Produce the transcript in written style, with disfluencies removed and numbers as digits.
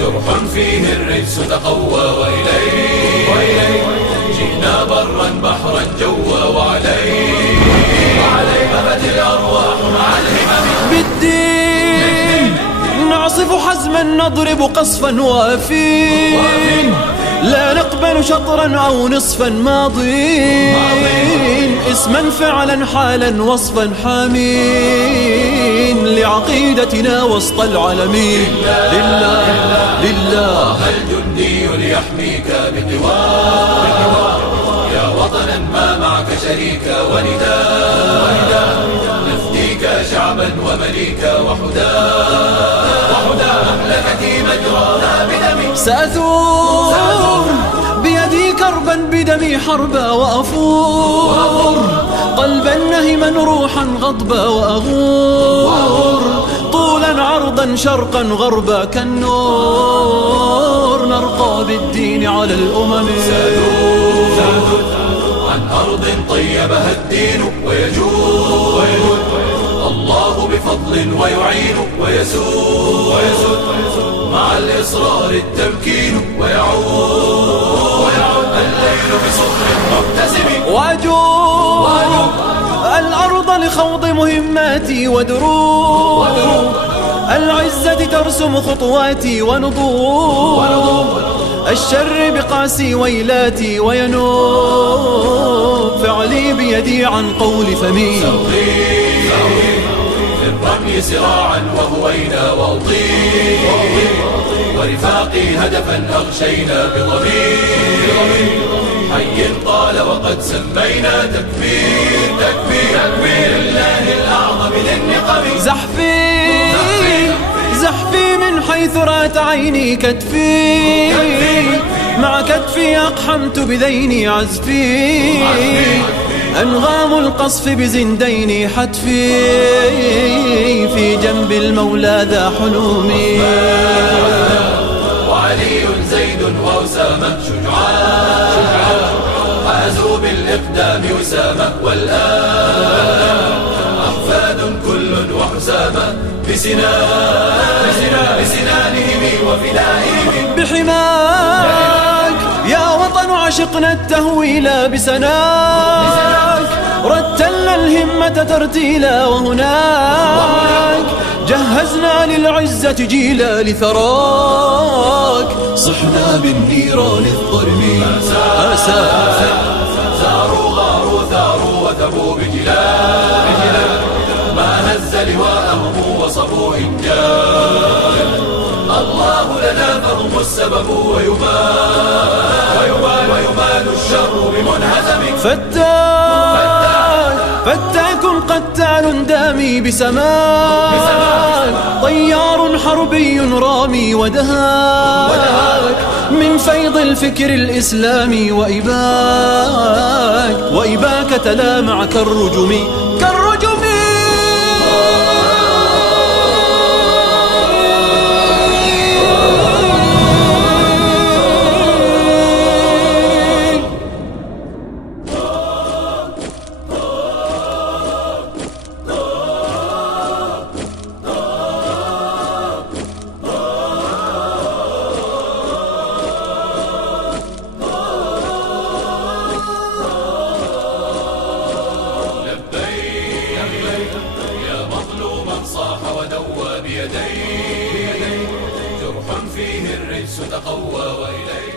جرح فيه الرجس تقوى وإليه جئنا برا بحرا جوا وعليه هبت الأرواح مع الهمم بالدين نعصف حزما نضرب قصفا وافين لا نقبل شطرا أو نصفا ماضين اسما فعلا حالا وصفا حامين لعقيدتنا وسط العالمين لله الجندي ليحميك بقوار يا وطنا ما معك شريك ونداء نفديك شعبا ومليكا وحدا مملكتي مجراها بدمي سأثور بيدي كربا بدمي حربا وأفور قلبا نهما روحا غضبا وأغور طولا عرضا شرقا غربا كالنور نرقى بالدين على الأمم سأدور عن أرض طيبها الدين ويجود الله بفضل ويعين ويسود مع الإصرار التمكين ويعود الليل بصبح مبتسم وأجوب الأرض لخوض مهماتي ودروب العزة ترسم خطواتي ونضوب الشر بقاسي ويلاتي وينوب فعلي بيدي عن قول فمي في الرمي سراعا وهوينا وأطير ورفاقي هدفا أغشينا بضمير حي طال وقد سمينا تكبير لله الأعظم للنقم زحفي من حيث رأت عيني كتفي مع كتفي أقحمت بذيني عزفي أنغام القصف بزنديني حتفي في جنب المولى ذا حلومي وعلي زيد وأسامة شجعان حازوا بالإقدام وسامة والآن أحفاد كل وحسامة بسنانهم وفدائهم بحماك يا وطن عشقنا التهويل بسناك رتلنا الهمة ترتيلا وهناك جهزنا للعزة جيلا لثراك صحنا بالنيران الضرم زاروا غاروا ثاروا وثبوا بجلال ما هز لواءهم وصبوا إنجال الله لنا فهم السبب ويمال الشر بمنهزم فتاك قتال دامي بسماك طيار حربي رامي ودهاك من فيض الفكر الإسلامي وإباك تلامع كالرجم صاح ودوى بيديه جرح فيه الرجس تقوى وإليه